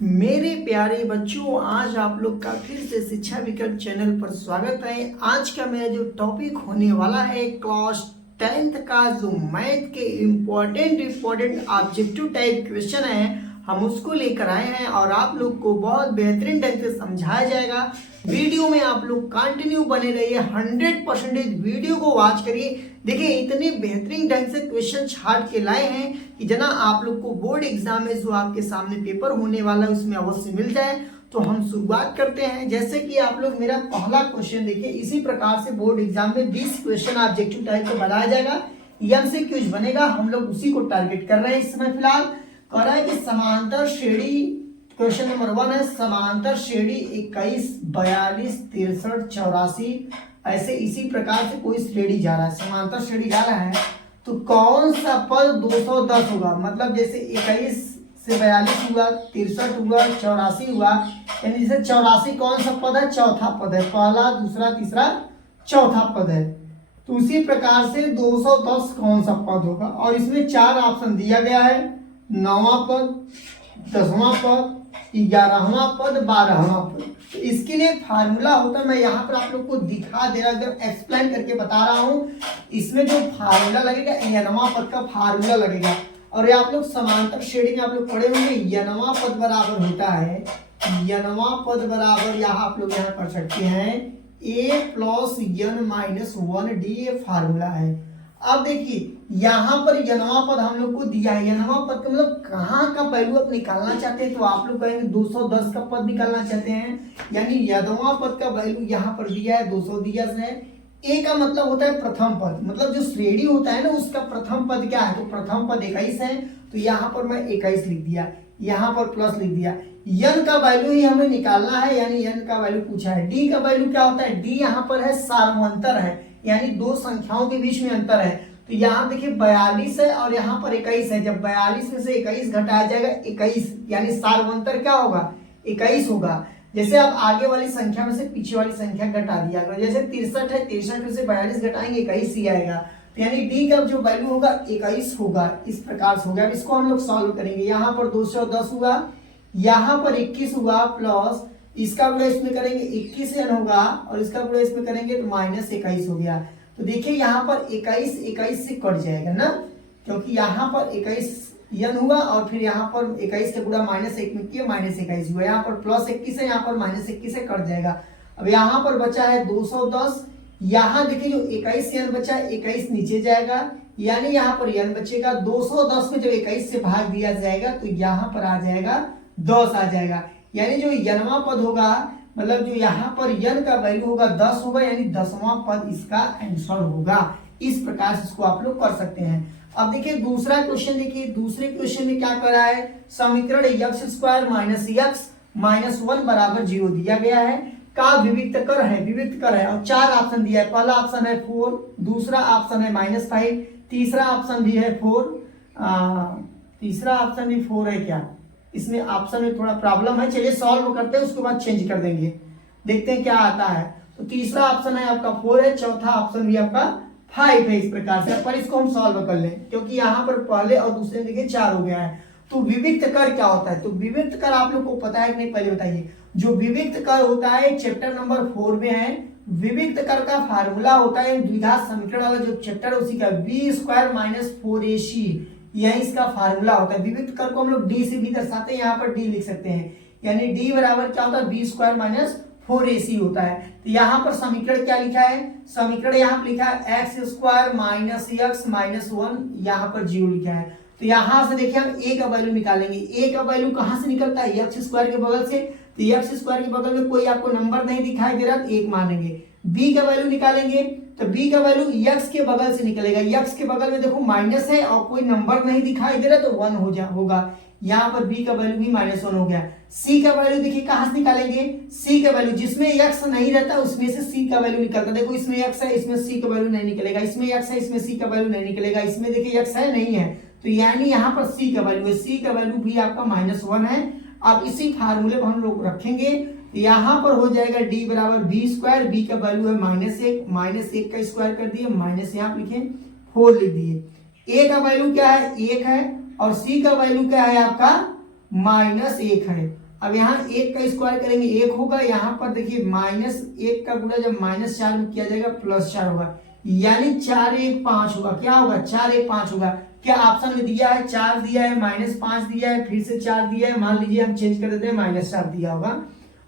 मेरे प्यारे बच्चों, आज आप लोग का फिर से शिक्षा विकल्प चैनल पर स्वागत है। आज का मेरा जो टॉपिक होने वाला है क्लास 10th का जो मैथ के इम्पोर्टेंट ऑब्जेक्टिव टाइप क्वेश्चन है, हम उसको लेकर आए हैं और आप लोग को बहुत बेहतरीन ढंग से समझाया जाएगा। वीडियो में आप लोग कंटिन्यू बने रहिए, 100% वीडियो को वॉच करिए। देखिए, इतने बेहतरीन ढंग से क्वेश्चन छाट के लाए हैं कि जना आप लोग को बोर्ड एग्जाम में जो आपके सामने पेपर होने वाला है उसमें अवश्य मिल जाए। तो हम शुरुआत करते हैं। जैसे कि आप लोग मेरा पहला क्वेश्चन देखिए, इसी प्रकार से बोर्ड एग्जाम में 20 क्वेश्चन ऑब्जेक्टिव टाइप का बनाया जाएगा, एमसीक्यूज बनेगा। हम लोग उसी को टारगेट कर रहे हैं इस समय। फिलहाल कह रहा है कि समांतर श्रेणी, क्वेश्चन नंबर 1 है समांतर श्रेणी 21, 42, 63, 84 ऐसे इसी प्रकार से कोई श्रेणी जा रहा है, समांतर श्रेणी जा रहा है। तो कौन सा पद 210 होगा? मतलब जैसे 21 से 42 हुआ, 63 हुआ, 84 हुआ, यानी जैसे 84 कौन सा पद है? चौथा पद है। पहला, दूसरा, तीसरा, चौथा पद है। तो उसी प्रकार से 210 कौन सा पद होगा? और इसमें 4 ऑप्शन दिया गया है, 9वां पद, 10वां पद, 11वां पद, 12वां पद। तो इसके लिए फार्मूला होता है, मैं यहाँ पर आप लोग को दिखा दे रहा, एकदम एक्सप्लेन करके बता रहा हूँ। इसमें जो फार्मूला लगेगा, n वां पद का फार्मूला लगेगा। और ये आप लोग समांतर श्रेणी में आप लोग पढ़े होंगे, n वां पद बराबर होता है, n वां पद बराबर यहाँ आप लोग यहाँ कर सकते हैं a + n - 1 d, ये फार्मूला है। अब देखिए यहाँ पर n वां पद हम लोग को दिया है। n वां पद का मतलब कहाँ का वैल्यू आप निकालना चाहते हैं, तो आप लोग कहेंगे 210 का पद निकालना चाहते हैं, यानी n वां पद का वैल्यू यहाँ पर दिया है 200 दिया है। ए का मतलब होता है प्रथम पद, मतलब जो श्रेणी होता है ना उसका प्रथम पद क्या है? तो प्रथम पद 21 है, तो यहाँ पर मैं 21 लिख दिया, यहाँ पर प्लस लिख दिया। n का वैल्यू ही हमें निकालना है, यानी n का वैल्यू पूछा है। d का वैल्यू क्या होता है? d यहाँ पर है सार्वंतर है, यानी दो संख्याओं के बीच में अंतर है। तो यहाँ देखिए 42 है और यहाँ पर 21 है। जब 42 में से 21 घटाया जाएगा 21, यानी सार्वंतर क्या होगा? 21 होगा। जैसे आप आगे वाली संख्या में से पीछे वाली संख्या घटा दिया करो, जैसे 63 है, 63 में से 42 घटाएंगे 21 ही आएगा। तो यानी डी का जो वैल्यू होगा 21 होगा। इस प्रकार से हो गया। अब इसको हम लोग सॉल्व करेंगे। यहाँ पर 210 हुआ, यहाँ पर 21 हुआ, प्लस इसका गुणा इसमें करेंगे 21n होगा, और इसका गुणा इसमें करेंगे तो -21 हो गया। तो देखिए यहाँ पर 21 से कट जाएगा ना, क्योंकि यहाँ पर 21n हुआ और फिर यहाँ पर 21 का गुणा -1 में किया, -21 हुआ। यहाँ पर +21 है, यहाँ पर -21 से कट जाएगा। अब यहाँ पर बचा है 210, यहाँ देखिए जो 21n बचा है 21 नीचे जाएगा, यानी यहाँ पर n बचेगा। 210 में जब 21 से भाग दिया जाएगा तो यहाँ पर आ जाएगा 10 आ जाएगा, यानी जो n वां पद होगा, मतलब जो यहाँ पर n का वैल्यू होगा 10 होगा, यानी 10वां पद इसका आंसर होगा। इस प्रकार से इसको आप लोग कर सकते हैं। अब देखिए दूसरा क्वेश्चन, देखिए दूसरे क्वेश्चन में क्या कर रहा है? समीकरण x² - x - 1 बराबर 0 दिया गया है, का विविक्त कर है, विविक्त कर है, और 4 ऑप्शन दिया है। पहला ऑप्शन है 4, दूसरा ऑप्शन है -5, तीसरा ऑप्शन भी है 4, तीसरा ऑप्शन भी 4 है क्या? इसमें ऑप्शन में थोड़ा प्रॉब्लम है, चलिए सॉल्व करते हैं, उसके बाद चेंज कर देंगे, देखते हैं क्या आता है। तो तीसरा ऑप्शन है आपका 4 है, चौथा ऑप्शन भी आपका 5 है। इस प्रकार से पर इसको हम सॉल्व कर लें, क्योंकि यहाँ पर पहले और दूसरे देखिए 4 हो गया है। तो विविक्त कर क्या होता है? तो विविक्त कर आप लोग को पता है कि नहीं, पहले बताइए। जो विविक्त कर होता है चैप्टर नंबर 4 में है। विविक्त कर का फार्मूला होता है द्विघात समीकरण वाला जो चैप्टर है उसी का, b² - 4ac, यही इसका फार्मूला होता है। विविक्त कर को हम लोग डी से भी दर्शाते हैं, यहाँ पर डी लिख सकते हैं, यानी डी बराबर क्या होता है? b² - 4ac होता है। तो यहाँ पर समीकरण क्या लिखा है? समीकरण यहाँ पर लिखा है x² - x - 1, यहाँ पर 0 लिखा है। तो यहाँ से देखिए हम a का वैल्यू निकालेंगे। a का वैल्यू कहाँ से निकलता है? x² के बगल से। तो x² के बगल में कोई आपको नंबर नहीं दिखाई दे रहा तो 1 मानेंगे। b का वैल्यू निकालेंगे तो b का वैल्यू x के बगल से निकलेगा। x के बगल में देखो माइनस है और कोई नंबर नहीं दिखाई दे रहा तो 1 होगा। यहाँ पर b का वैल्यू भी -1 हो गया। c का वैल्यू देखिए कहाँ से निकालेंगे? c का वैल्यू जिसमें x नहीं रहता उसमें से c का वैल्यू निकलता। देखो इसमें x है, इसमें c का वैल्यू नहीं निकलेगा, इसमें x है, इसमें c का वैल्यू नहीं निकलेगा, इसमें देखिए x है नहीं है, तो यानी यहाँ पर c का वैल्यू है, c का वैल्यू भी आपका -1 है। अब इसी फार्मूले को हम लोग रखेंगे, यहाँ पर हो जाएगा d बराबर b², b का वैल्यू है -1 का स्क्वायर कर दिए, माइनस यहाँ लिखे 4 लिख दिए। a का वैल्यू क्या है? 1 है, और c का वैल्यू क्या है आपका? -1 है। अब यहाँ 1 का स्क्वायर करेंगे 1 होगा, यहाँ पर देखिए -1 का गुणा जब -4 में किया जाएगा +4 होगा, यानी 4 1 5 होगा। क्या होगा? 4 1 5 होगा। क्या ऑप्शन में दिया है 4 दिया है, -5 दिया है, फिर से 4 दिया है, मान लीजिए हम चेंज कर देते हैं -4 दिया होगा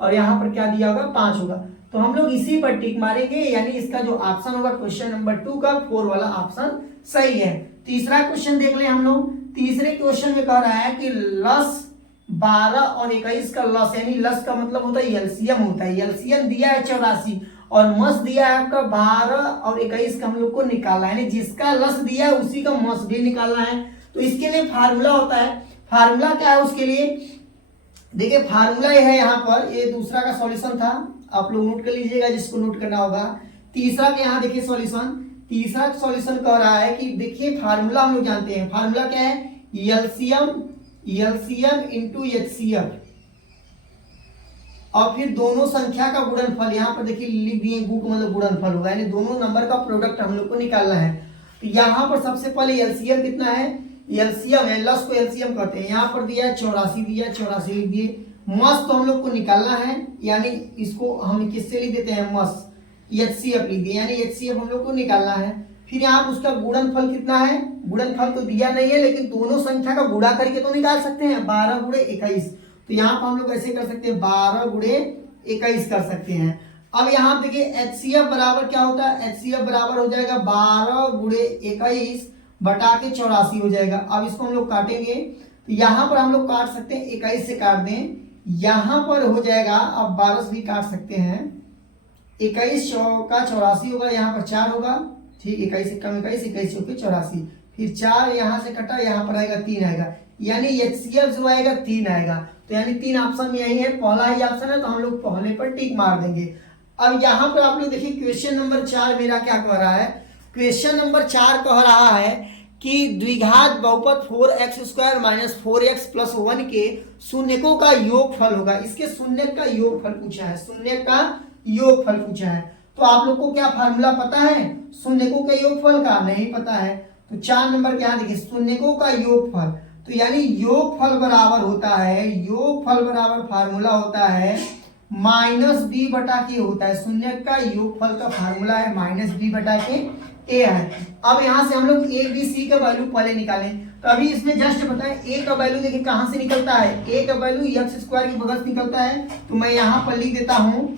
और यहाँ पर क्या दिया होगा 5 होगा। तो हम लोग इसी पर टिक मारेंगे, यानी इसका जो ऑप्शन होगा क्वेश्चन नंबर 2 का 4 वाला ऑप्शन सही है। तीसरा क्वेश्चन देख लें हम लोग। तीसरे क्वेश्चन में कह रहा है कि लस 12 और 21 का लस, यानी लस का मतलब होता है एलसीएम होता है। एलसीएम दिया है 84 और मस दिया है आपका 12 और 21 का हम लोग को निकालना है, यानी जिसका लस दिया है उसी का मस भी निकालना है। तो इसके लिए फार्मूला होता है। फार्मूला क्या है उसके लिए? देखिए फार्मूला ये है, यहाँ पर ये दूसरा का सॉल्यूशन था, आप लोग नोट कर लीजिएगा जिसको नोट करना होगा। तीसरा के यहाँ देखिए सॉल्यूशन, तीसरा सॉल्यूशन कह रहा है कि देखिए फार्मूला हम लोग जानते हैं। फार्मूला क्या है? एलसीएम इंटू एचसीएफ और फिर दोनों संख्या का गुणनफल, यहाँ पर देखिए लिख दिए गुट मतलब गुणनफल होगा, यानी दोनों नंबर का प्रोडक्ट हम लोग को निकालना है। तो यहाँ पर सबसे पहले एलसीएम कितना है? एलसीएम है, लस को एलसीएम कहते हैं। यहाँ पर दिया है 84 दिया, 84 लिख दिए। मस तो हम लोग को निकालना है, यानी इसको हम किससे लिख देते हैं? मस एचसीएफ लिख दिए, यानी एचसीएफ हम लोग को निकालना है। फिर यहाँ पर उसका गुणनफल कितना है? गुणनफल तो दिया नहीं है, लेकिन दोनों संख्या का गुणा करके तो निकाल सकते हैं, 12 गुणे 21। तो यहाँ पर हम लोग ऐसे कर सकते हैं 12 गुणे 21 कर सकते हैं। अब यहाँ देखिए एचसीएफ बराबर क्या होता है? एचसीएफ बराबर हो जाएगा 12 गुणे 21 बटा के 84 हो जाएगा। अब इसको हम लोग काटेंगे, तो यहाँ पर हम लोग काट सकते हैं 21 से काट दें, यहाँ पर हो जाएगा, अब 12 से भी काट सकते हैं, 21 का 84 होगा, यहाँ पर 4 होगा, ठीक, 21 से कम 21, 21 चौके 84, फिर 4 यहाँ से कटा, यहाँ पर आएगा 3 आएगा, यानी एचसीएफ जो आएगा 3 आएगा। तो यानी 3 ऑप्शन में यही है, पहला ही ऑप्शन है, तो हम लोग पहले पर टिक मार देंगे। अब यहाँ पर आप लोग देखिए क्वेश्चन नंबर 4 मेरा क्या कह रहा है? क्वेश्चन नंबर 4 कह रहा है कि द्विघात बहुपद 4x² - 4x + 1 के शून्यकों का योगफल होगा। इसके शून्य का योगफल पूछा है, शून्य का योगफल पूछा है। तो आप लोग को क्या फार्मूला पता है शून्यकों के योगफल का? नहीं पता है। तो 4 नंबर क्या देखिए, शून्यकों का योगफल, तो यानी योगफल बराबर होता है, योगफल बराबर फार्मूला होता है -b बटा के होता है। शून्य का योगफल का फार्मूला है -b बटा के a है। अब यहाँ से हम लोग a b c का वैल्यू पहले निकालें। तो अभी इसमें जस्ट बताएं a का वैल्यू देखिए कहाँ से निकलता है? a का वैल्यू x² की बगल से निकलता है, तो मैं यहाँ पर लिख देता हूँ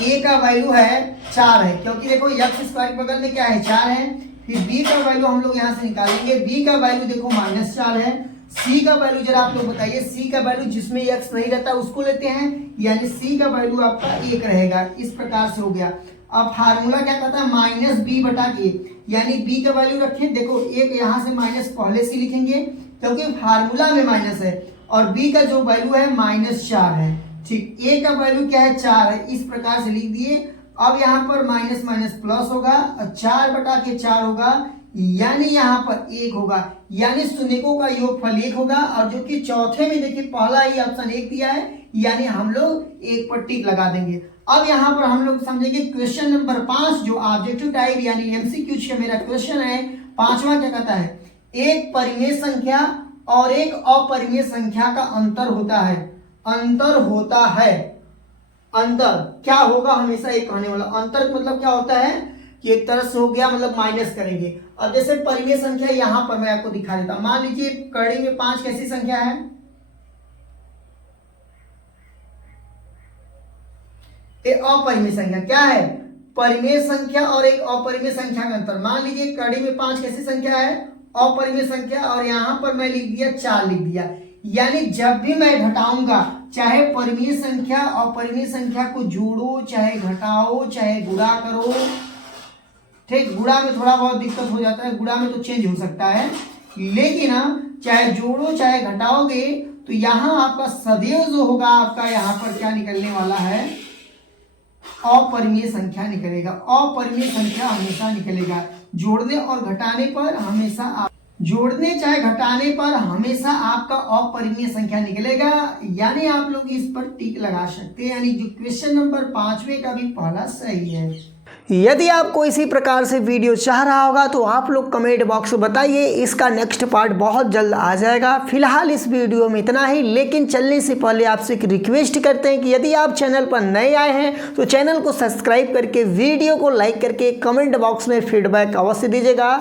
a का वैल्यू है 4 है, क्योंकि देखो x² के बगल में क्या है? 4 है। फिर b का वैल्यू हम लोग यहाँ से निकालेंगे, b का वैल्यू देखो -4 है। c का वैल्यू जरा आप लोग बताइए, c का वैल्यू जिसमें x नहीं रहता उसको लेते हैं, यानी c का वैल्यू आपका 1 रहेगा। इस प्रकार से हो गया। अब फार्मूला क्या कहता है? -b बटा के, यानी b का वैल्यू रखें, देखो एक यहाँ से माइनस पहले से लिखेंगे क्योंकि फार्मूला में माइनस है, और b का जो वैल्यू है -4 है, ठीक। a का वैल्यू क्या है? 4 है, इस प्रकार से लिख दिए। अब यहाँ पर माइनस माइनस प्लस होगा और 4 बटा के 4 होगा, यानी यहाँ पर 1 होगा, यानी शून्यकों का योगफल 1 होगा। और जो कि चौथे में देखिए पहला ही ऑप्शन 1 दिया है, यानी हम लोग 1 पर टिक लगा देंगे। अब यहाँ पर हम लोग समझेंगे क्वेश्चन नंबर 5 जो ऑब्जेक्टिव टाइप यानी एमसीक्यू का मेरा क्वेश्चन है। पांचवा क्या कहता है? एक परिमेय संख्या और एक अपरिमेय संख्या का अंतर होता है। अंतर होता है, अंतर क्या होगा? हमेशा एक कहने वाला अंतर मतलब क्या होता है कि एक तरह से हो गया, मतलब माइनस करेंगे। अब जैसे परिमेय संख्या यहाँ पर मैं आपको दिखा देता हूं। मान लीजिए कड़ी में 5 कैसी संख्या है? एक अपरिमेय संख्या क्या है? परिमेय संख्या और एक अपरिमेय संख्या का अंतर। मान लीजिए कड़ी में 5 कैसी संख्या है? अपरिमेय संख्या, और यहां पर मैं लिख दिया 4 लिख दिया, यानी जब भी मैं घटाऊंगा, चाहे परिमेय संख्या अपरिमेय संख्या को जोड़ो, चाहे घटाओ, चाहे गुणा करो, ठीक। गुणा में थोड़ा बहुत दिक्कत हो जाता है, गुणा में तो चेंज हो सकता है, लेकिन चाहे जोड़ो चाहे घटाओगे तो यहाँ आपका सदैव जो होगा आपका यहाँ पर क्या निकलने वाला है? अपरिमेय संख्या निकलेगा। अपरिमेय संख्या हमेशा निकलेगा। जोड़ने और घटाने पर हमेशा जोड़ने चाहे घटाने पर हमेशा आपका अपरिमेय संख्या निकलेगा, यानी आप लोग इस पर टिक लगा सकते हैं, यानी जो क्वेश्चन नंबर 5वें का भी पहला सही है। यदि आपको इसी प्रकार से वीडियो चाह रहा होगा तो आप लोग कमेंट बॉक्स में बताइए, इसका नेक्स्ट पार्ट बहुत जल्द आ जाएगा। फिलहाल इस वीडियो में इतना ही, लेकिन चलने से पहले आपसे एक रिक्वेस्ट करते हैं कि यदि आप चैनल पर नए आए हैं तो चैनल को सब्सक्राइब करके वीडियो को लाइक करके कमेंट बॉक्स में फीडबैक अवश्य दीजिएगा।